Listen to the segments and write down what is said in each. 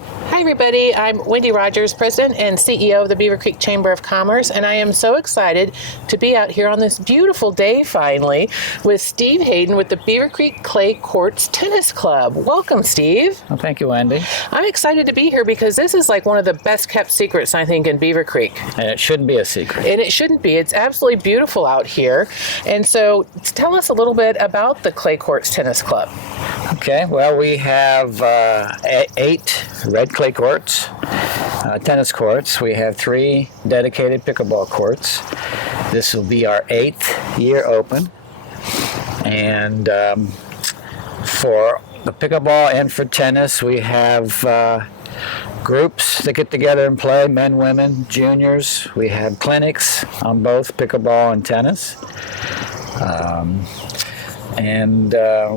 Hi everybody, I'm Wendy Rodgers, President and CEO of the Beavercreek Chamber of Commerce, and I am so excited to be out here on this beautiful day finally with Steve Hayden with the Beavercreek Clay Courts Tennis Club. Welcome, Steve. Well, thank you, Wendy. I'm excited to be here because this is like one of the best kept secrets, I think, in Beavercreek. And it shouldn't be a secret. And it shouldn't be. It's absolutely beautiful out here. And so tell us a little bit about the Clay Courts Tennis Club. Okay, well, we have 8 red clay courts, tennis courts. We have 3 dedicated pickleball courts. This will be our 8th year open. And for the pickleball and for tennis, we have groups that get together and play, men, women, juniors. We have clinics on both pickleball and tennis. And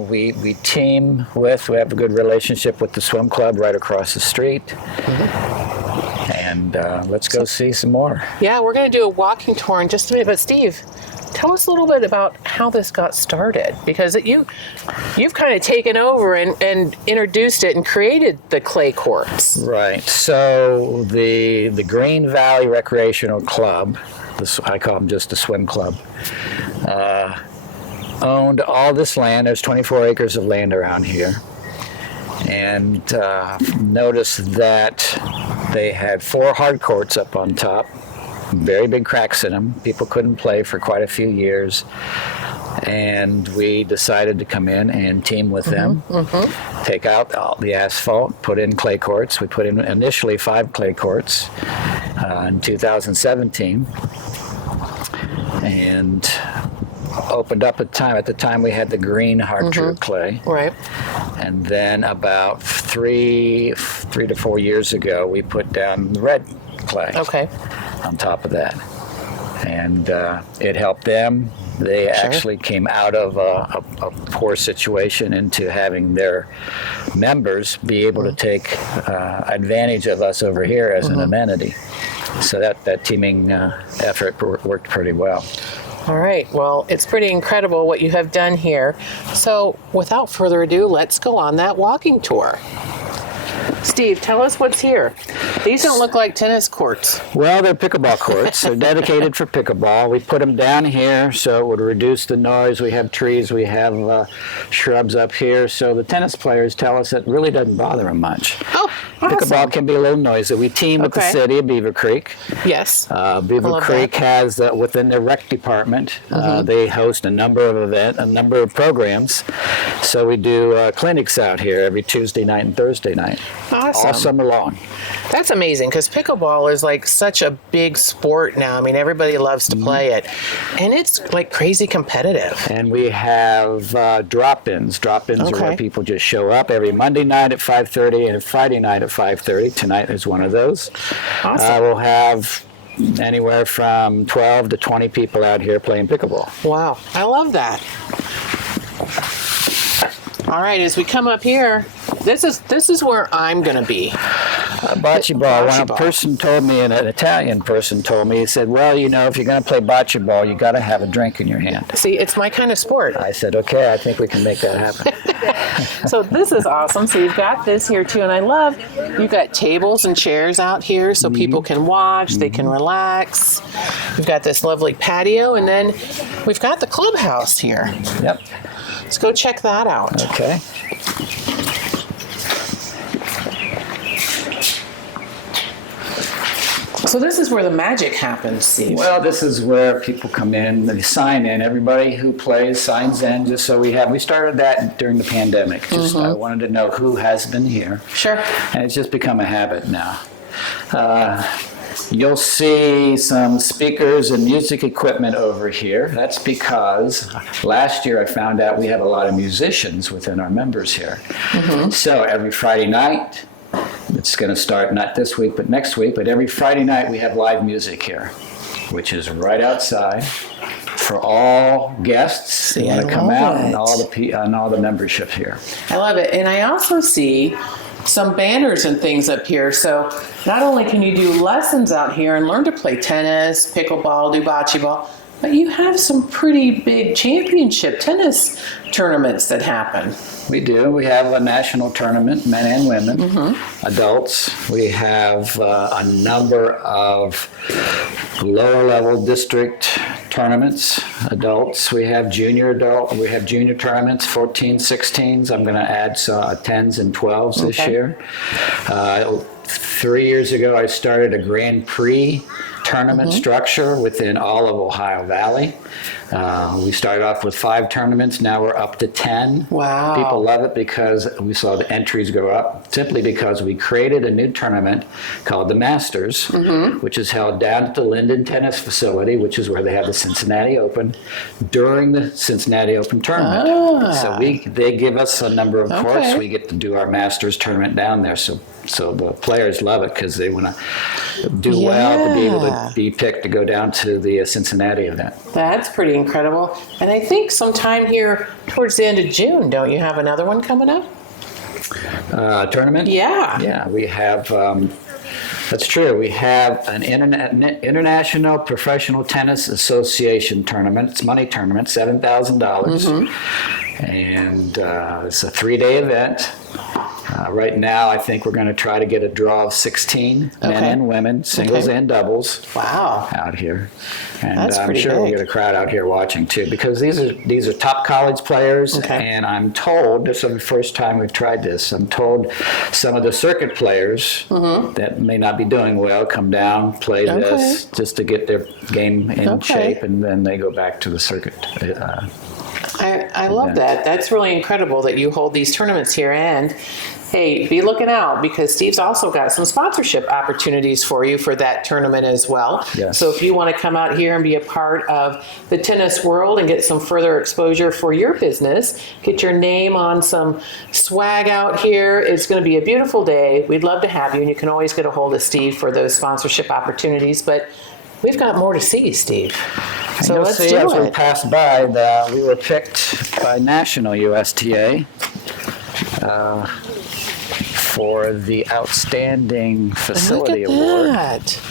we team with, we have a good relationship with the swim club right across the street. Mm-hmm. And let's go see some more. Yeah, we're going to do a walking tour in just a minute. But Steve, tell us a little bit about how this got started, because you've kind of taken over and introduced it and created the clay courts. Right. So the Green Valley Recreational Club, I call them just the swim club, owned all this land. There's 24 acres of land around here. And noticed that they had 4 hard courts up on top, very big cracks in them. People couldn't play for quite a few years. And we decided to come in and team with them, take out all the asphalt, put in clay courts. We put in initially 5 clay courts in 2017. And opened up at the time we had the green hard clay. Right. And then about 3 to 4 years ago, we put down the red clay. Okay. On top of that. And it helped them. They actually came out of a poor situation into having their members be able to take advantage of us over here as an amenity. So that teaming effort worked pretty well. All right. Well, it's pretty incredible what you have done here. So without further ado, let's go on that walking tour. Steve, tell us what's here. These don't look like tennis courts. Well, they're pickleball courts. They're dedicated for pickleball. We put them down here so it would reduce the noise. We have trees. We have shrubs up here. So the tennis players tell us it really doesn't bother them much. Oh, awesome. Pickleball can be a little noisy. We team with the city of Beavercreek. Yes. Beavercreek has, within their rec department, they host a number of programs. So we do clinics out here every Tuesday night and Thursday night. Awesome. All summer long. That's amazing, because pickleball is like such a big sport now. I mean, everybody loves to play it. And it's like crazy competitive. And we have drop-ins. Drop-ins are where people just show up every Monday night at 5:30 and Friday night at 5:30. Tonight is one of those. Awesome. We'll have anywhere from 12 to 20 people out here playing pickleball. Wow. I love that. All right, as we come up here, this is where I'm going to be. Bocce ball. One person told me, an Italian person told me, he said, well, you know, if you're going to play bocce ball, you got to have a drink in your hand. See, it's my kind of sport. I said, okay, I think we can make that happen. So this is awesome. So you've got this here too, and I love, you've got tables and chairs out here so people can watch, they can relax. We've got this lovely patio, and then we've got the clubhouse here. Yep. Let's go check that out. Okay. So this is where the magic happens, Steve. Well, this is where people come in, they sign in. Everybody who plays signs in, just so we started that during the pandemic. Just I wanted to know who has been here. Sure. And it's just become a habit now. You'll see some speakers and music equipment over here. That's because last year I found out we have a lot of musicians within our members here. So every Friday night, it's going to start not this week but next week, but every Friday night we have live music here, which is right outside for all guests who want to come out and all the membership here. I love it. And I also see some banners and things up here. So not only can you do lessons out here and learn to play tennis, pickleball, do bocce ball, But you have some pretty big championship tennis tournaments that happen. We do. We have a national tournament, men and women, adults. We have a number of lower level district tournaments, adults. We have junior tournaments, 14, 16s. I'm going to add 10s and 12s this year. 3 years ago, I started a Grand Prix tournament structure within all of Ohio Valley. We started off with 5 tournaments. Now we're up to 10. Wow. People love it because we saw the entries go up, simply because we created a new tournament called the Masters, which is held down at the Linden Tennis Facility, which is where they have the Cincinnati Open, during the Cincinnati Open tournament. So they give us a number of courts. We get to do our Masters tournament down there. So the players love it because they want to do well to be able to be picked to go down to the Cincinnati event. That's pretty incredible. And I think sometime here towards the end of June, don't you have another one coming up? Tournament? Yeah. Yeah, we have, that's true. We have an International Professional Tennis Association tournament. It's a money tournament, $7,000. And it's a 3-day event. Right now, I think we're going to try to get a draw of 16 men and women, singles and doubles. Wow. Out here. And That's I'm pretty sure we'll big. get a crowd out here watching too, because these are top college players. And I'm told, this is the first time we've tried this, I'm told some of the circuit players that may not be doing well come down, play this just to get their game in shape, and then they go back to the circuit. I love that. That's really incredible that you hold these tournaments here. And hey, be looking out, because Steve's also got some sponsorship opportunities for you for that tournament as well. Yes. So if you want to come out here and be a part of the tennis world and get some further exposure for your business, get your name on some swag out here, it's going to be a beautiful day. We'd love to have you, and you can always get a hold of Steve for those sponsorship opportunities. But we've got more to see, Steve. So let's do as we it. passed by, we were picked by National USTA for the Outstanding Facility Award. That.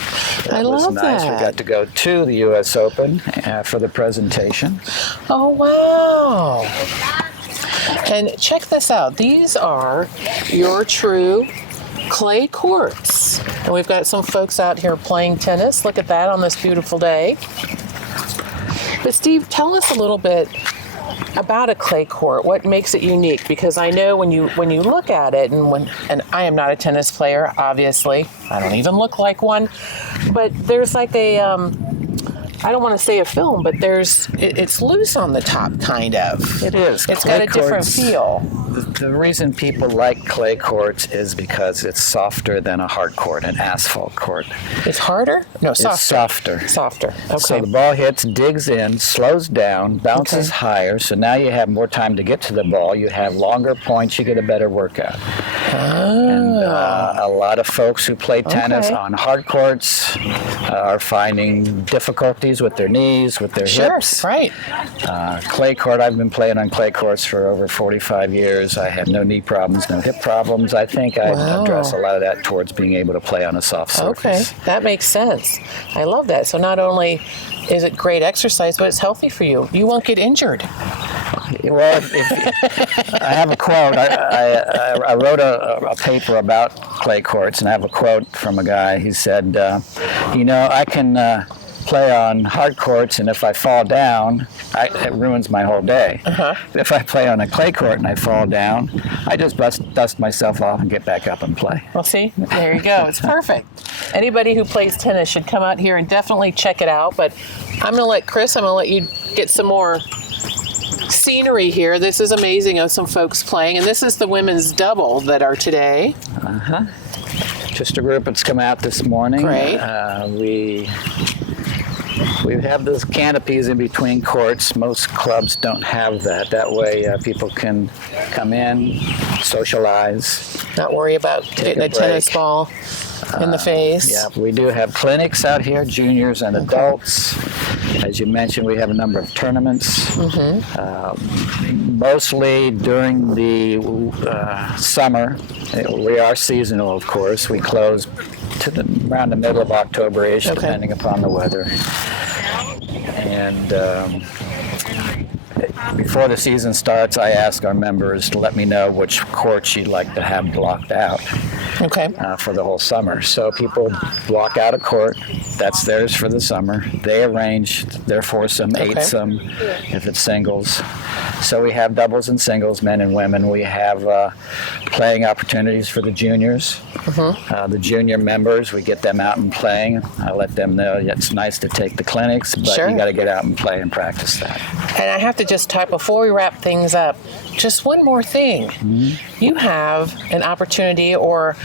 I That was love nice. that. We got to go to the U.S. Open for the presentation. Oh, wow. And check this out. These are your true clay courts. And we've got some folks out here playing tennis. Look at that on this beautiful day. But Steve, tell us a little bit about a clay court. What makes it unique? Because I know when you look at it, and I am not a tennis player, obviously. I don't even look like one. But there's like a I don't want to say a film, but it's loose on the top, kind of. It is. It's got a different courts, feel. The reason people like clay courts is because it's softer than a hard court, an asphalt court. It's harder? No, softer. It's softer. Softer. Okay. So the ball hits, digs in, slows down, bounces higher. So now you have more time to get to the ball. You have longer points. You get a better workout. And a lot of folks who play tennis on hard courts are finding difficulties with their knees, with their hips. Right. Clay court, I've been playing on clay courts for over 45 years. I have no knee problems, no hip problems. I think I address a lot of that towards being able to play on a soft surface. Okay, that makes sense. I love that. So not only is it great exercise, but it's healthy for you. You won't get injured. Well, I have a quote. I wrote a paper about clay courts, and I have a quote from a guy. He said, I can play on hard courts, and if I fall down, it ruins my whole day. If I play on a clay court and I fall down, I just dust myself off and get back up and play. Well, see, there you go. It's perfect. Anybody who plays tennis should come out here and definitely check it out. But I'm going to let you get some more scenery here. This is amazing of some folks playing. And this is the women's double that are today. Just a group that's come out this morning. Great. We have those canopies in between courts. Most clubs don't have that. That way people can come in, socialize. Not worry about getting a tennis ball in the face. Yeah, we do have clinics out here, juniors and adults. As you mentioned, we have a number of tournaments. Mostly during the summer. We are seasonal, of course. We close around the middle of October-ish, depending upon the weather. And before the season starts, I ask our members to let me know which courts you'd like to have blocked out. Okay. For the whole summer. So people block out a court, that's theirs for the summer. They arrange their foursome, eightsome, if it's singles. So we have doubles and singles, men and women. We have playing opportunities for the juniors. The junior members, we get them out and playing. I let them know it's nice to take the clinics, but you got to get out and play and practice that. And I have to just type before we wrap things up, just one more thing. You have an opportunity, or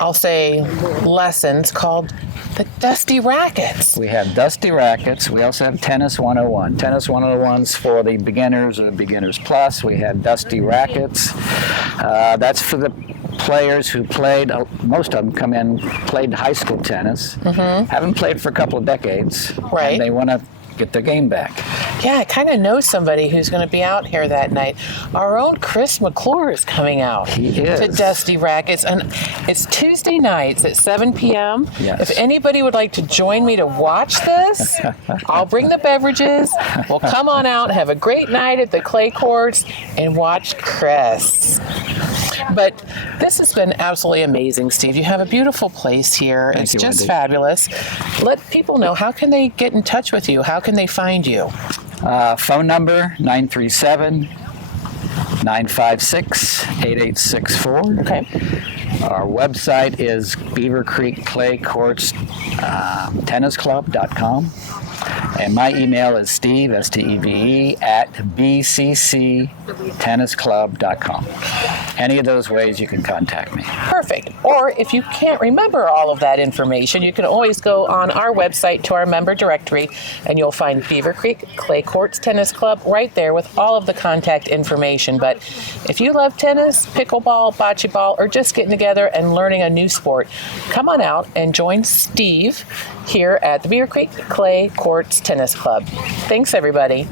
I'll say lessons called the Dusty Rackets. We have Dusty Rackets. We also have Tennis 101. Tennis 101's for the beginners or Beginners Plus. We have Dusty Rackets. That's for the players who played, most of them come in, played high school tennis, haven't played for a couple of decades, and they want to get their game back. Yeah, I kind of know somebody who's going to be out here that night. Our own Chris McClure is coming out to Dusty Rackets, and it's Tuesday nights at 7 p.m. If anybody would like to join me to watch this, I'll bring the beverages. We'll come on out, have a great night at the clay courts, and watch Chris. But this has been absolutely amazing, Steve. You have a beautiful place here. It's just fabulous. Let people know, how can they get in touch with you? How can they find you? Phone number 937-956-8864. Okay. Our website is Beavercreek Clay Courts tennisclub.com. And my email is Steve, S-T-E-V-E, at bcctennisclub.com. Any of those ways you can contact me. Perfect. Or if you can't remember all of that information, you can always go on our website to our member directory, and you'll find Beavercreek Clay Courts Tennis Club right there with all of the contact information. But if you love tennis, pickleball, bocce ball, or just getting together and learning a new sport, come on out and join Steve here at the Beavercreek Clay Courts Tennis Club. Thanks, everybody.